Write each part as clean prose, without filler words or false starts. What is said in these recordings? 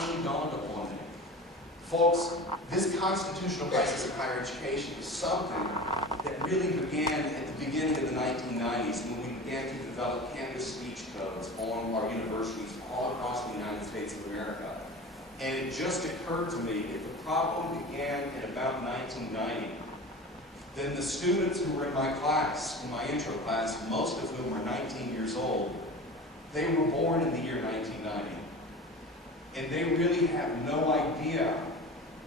finally dawned upon me. Folks, this constitutional crisis in higher education is something that really began at the beginning of the 1990s when we began to develop campus speech codes on our universities all across the United States of America. And it just occurred to me, if the problem began in about 1990, then the students who were in my class, in my intro class, most of whom were 19 years old, they were born in the year 1990. And they really have no idea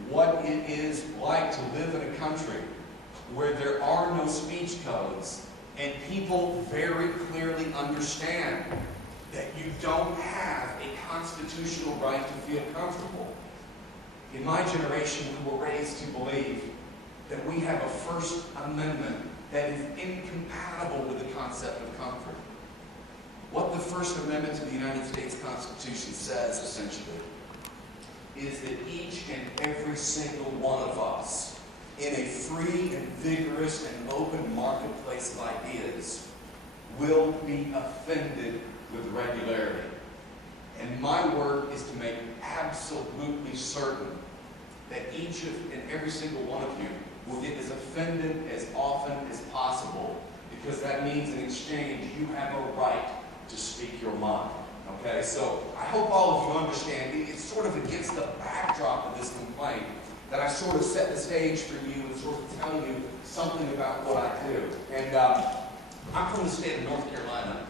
what it is like to live in a country where there are no speech codes and people very clearly understand that you don't have a constitutional right to feel comfortable. In my generation, we were raised to believe that we have a First Amendment that is incompatible with the concept of comfort. What the First Amendment to the United States Constitution says, essentially, is that each and every single one of us, in a free and vigorous and open marketplace of ideas, will be offended with regularity. And my work is to make absolutely certain that each and every single one of you will get as offended as often as possible, because that means in exchange you have a right to speak your mind. Okay, so I hope all of you understand it's sort of against the backdrop of this complaint that I sort of set the stage for you and sort of tell you something about what I do. And I'm from the state of North Carolina.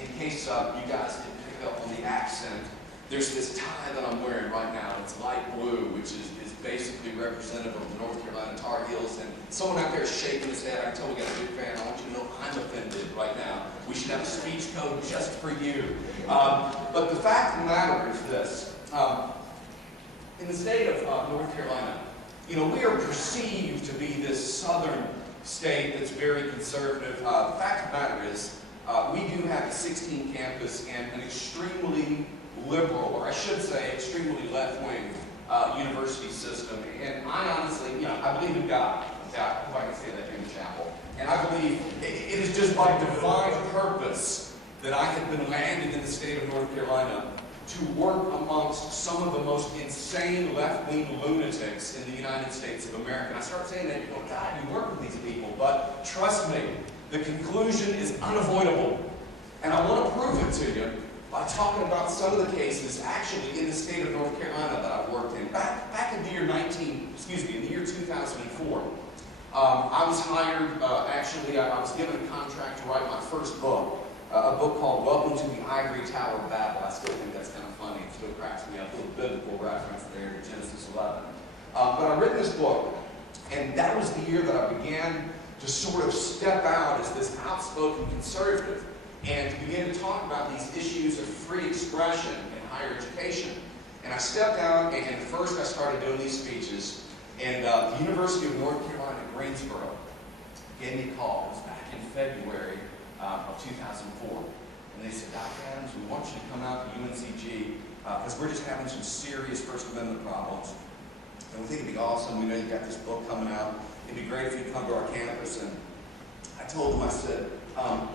In case you guys didn't pick up on the accent, there's this tie that I'm wearing right now. It's light blue, which is basically representative of the North Carolina Tar Heels. And someone out there is shaking his head. I can tell we got a big fan. I want you to know I'm offended right now. We should have a speech code just for you. But the fact of the matter is this. In the state of North Carolina, you know, we are perceived to be this southern state that's very conservative. The fact of the matter is, we do have a 16 campus and an extremely liberal, or I should say extremely left-wing university system. And I honestly, you know, I believe in God. I hope I can say that here in the chapel. And I believe it is just by divine purpose that I have been landed in the state of North Carolina to work amongst some of the most insane left-wing lunatics in the United States of America. And I start saying that, you go, God, you work with these people, but trust me, the conclusion is unavoidable. And I want to prove it to you by talking about some of the cases actually in the state of North Carolina that I've worked in. Back in the year in the year 2004, I was hired, I was given a contract to write my first book, a book called Welcome to the Ivory Tower of Babel. I still think that's kind of funny. It still cracks me up. A little biblical reference there to Genesis 11. But I read this book, and that was the year that I began to sort of step out as this outspoken conservative and to begin to talk about these issues of free expression in higher education. And I stepped out, and first I started doing these speeches, and the University of North Carolina, Greensboro, gave me a call. It was back in February of 2004. And they said, Dr. Adams, we want you to come out to UNCG because we're just having some serious First Amendment problems. And we think it'd be awesome. We know you've got this book coming out. It'd be great if you'd come to our campus. And I told them, I said,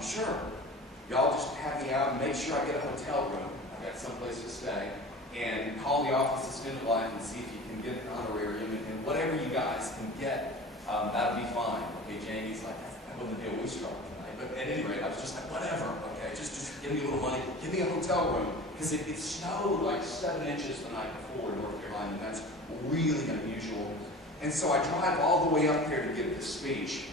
sure. Y'all just have me out and make sure I get a hotel room. I got someplace to stay. And call the Office of Student Life and see if you can get an honorarium. And whatever you guys can get, that'll be fine. Okay, Jamie's like, that wasn't the deal we struck tonight. But at any rate, I was just like, whatever. Okay, just give me a little money. Give me a hotel room. Because it snowed like 7 inches the night before in North Carolina. And that's really unusual. And so I drive all the way up here to give this speech.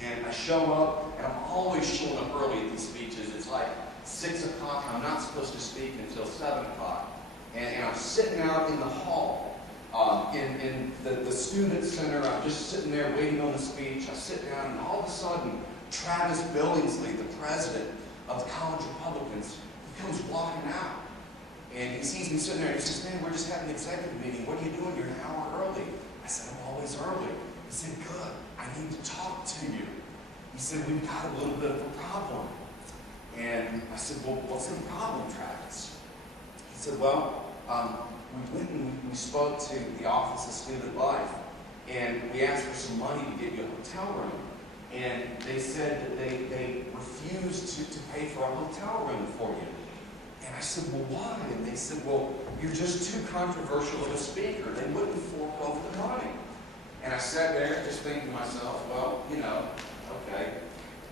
And I show up, and I'm always showing up early at these speeches. It's like 6 o'clock. I'm not supposed to speak until 7 o'clock. And I'm sitting out in the hall in the student center. I'm just sitting there waiting on the speech. I sit down, and all of a sudden, Travis Billingsley, the president of the College Republicans, he comes walking out. And he sees me sitting there, and he says, man, we're just having an executive meeting. What are you doing? You're an hour early. I said, I'm always early. He said, good. I need to talk to you. He said, we've got a little bit of a problem. And I said, well, what's the problem, Travis? He said, well, we went and we spoke to the Office of Student Life, and we asked for some money to get you a hotel room. And they said that they refused to pay for a hotel room for you. And I said, well, why? And they said, well, you're just too controversial of a speaker. They wouldn't fork over the money. And I sat there just thinking to myself, well, you know, okay,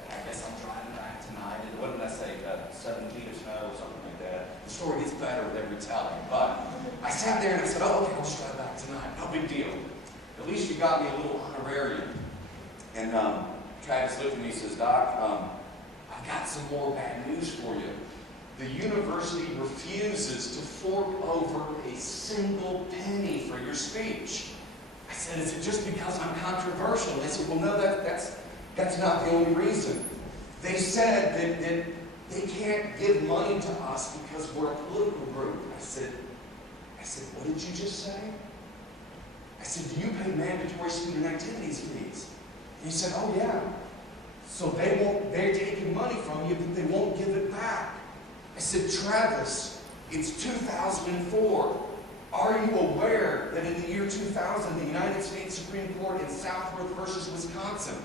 I guess I'm driving back tonight. And what did I say, 7 feet of snow or something like that? The story gets better with every telling. But I sat there and I said, oh, okay, I'll just drive back tonight. No big deal. At least you got me a little honorarium. And Travis looked at me and says, Doc, I've got some more bad news for you. The university refuses to fork over a single penny for your speech. I said, is it just because I'm controversial? And they said, well, no, that's not the only reason. They said that they can't give money to us because we're a political group. I said, what did you just say? I said, do you pay mandatory student activities fees? And he said, oh yeah. So they're taking money from you, but they won't give it back. I said, Travis, it's 2004. Are you aware that in the year 2000, the United States Supreme Court in Southworth versus Wisconsin,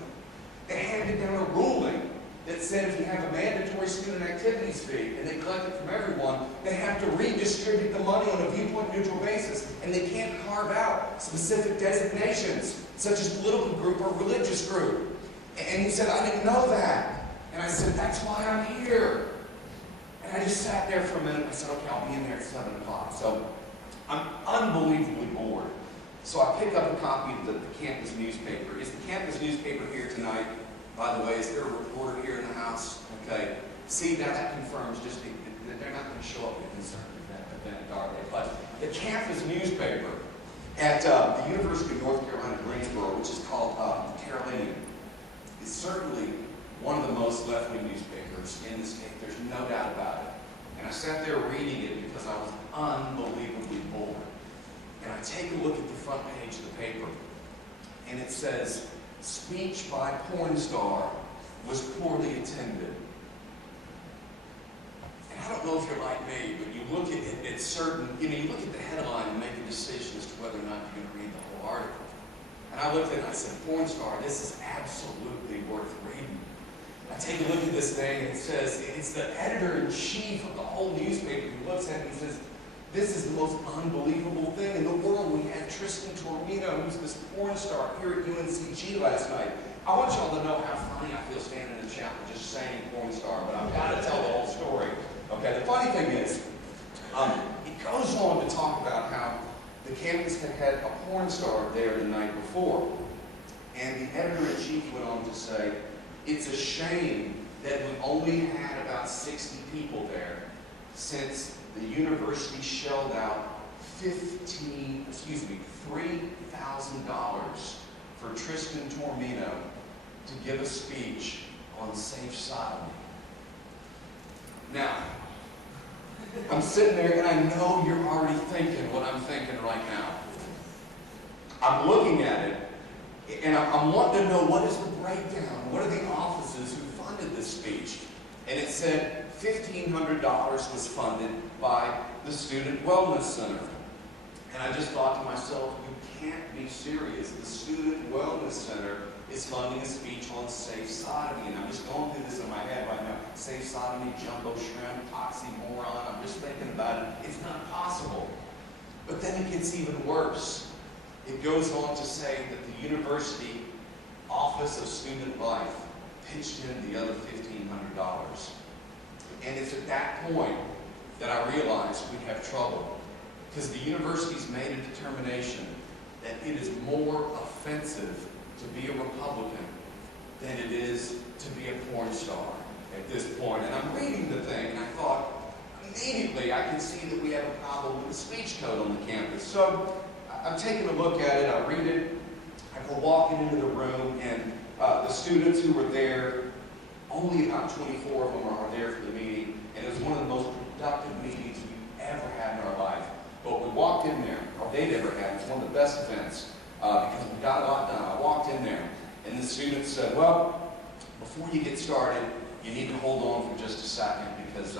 they handed down a ruling that said if you have a mandatory student activities fee and they collect it from everyone, they have to redistribute the money on a viewpoint neutral basis, and they can't carve out specific designations such as political group or religious group. And he said, I didn't know that. And I said, that's why I'm here. And I just sat there for a minute. I said, okay, I'll be in there at 7 o'clock. So I'm unbelievably bored. So I pick up a copy of the campus newspaper. Is the campus newspaper here tonight? By the way, is there a reporter here in the house? Okay. See, now that confirms just that they're not going to show up at this event, are they? But the campus newspaper at the University of North Carolina, Greensboro, which is called the Carolinian, is certainly one of the most left-wing newspapers in the state. There's no doubt about it. And I sat there reading it because I was unbelievably bored. And I take a look at the front page of the paper, and it says, speech by porn star was poorly attended. And I don't know if you're like me, but you look at certain, you look at the headline and make a decision as to whether or not you're going to read the whole article. And I looked at it and I said, porn star, this is absolutely worth reading. I take a look at this thing and it says, it's the editor-in-chief of the whole newspaper who looks at it and says, this is the most unbelievable thing in the world. We had Tristan Taormino, who's this porn star, here at UNCG last night. I want y'all to know how funny I feel standing in the chapel just saying porn star, but I've got to tell the whole story. Okay, the funny thing is, it goes on to talk about how the campus had a porn star there the night before. And the editor-in-chief went on to say, it's a shame that we only had about 60 people there since the university shelled out $3,000 for Tristan Taormino to give a speech on safe sodomy. Now, I'm sitting there and I know you're already thinking what I'm thinking right now. I'm looking at it and I'm wanting to know what is the breakdown, what are the offices who funded this speech? And it said $1,500 was funded by the Student Wellness Center. And I just thought to myself, you can't be serious. The Student Wellness Center is funding a speech on safe sodomy. And I'm just going through this in my head right now. Safe sodomy, jumbo shrimp, oxymoron. I'm just thinking about it. It's not possible. But then it gets even worse. It goes on to say that the University Office of Student Life pitched in the other $1,500. And it's at that point that I realized we have trouble. Because the university's made a determination that it is more offensive to be a Republican than it is to be a porn star at this point. And I'm reading the thing and I thought, immediately I can see that we have a problem with the speech code on the campus. So I'm taking a look at it, I read it, I go walking into the room, and the students who were there, only about 24 of them are there for the meeting, and it was one of the most productive meetings we've ever had in our life. But we walked in there, or they'd ever had, it was one of the best events, because we got a lot done. I walked in there, and the students said, well, before you get started, you need to hold on for just a second, because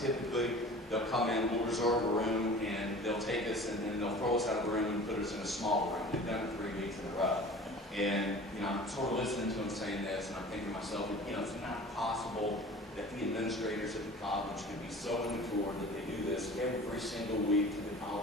typically they'll come in, we'll reserve a room, and they'll take us, and then they'll throw us out of the room and put us in a small room. They've done it 3 weeks in a row. And I'm sort of listening to them saying this, and I'm thinking to myself, it's not possible that the administrators at the college could be so in the tour that they do this every single week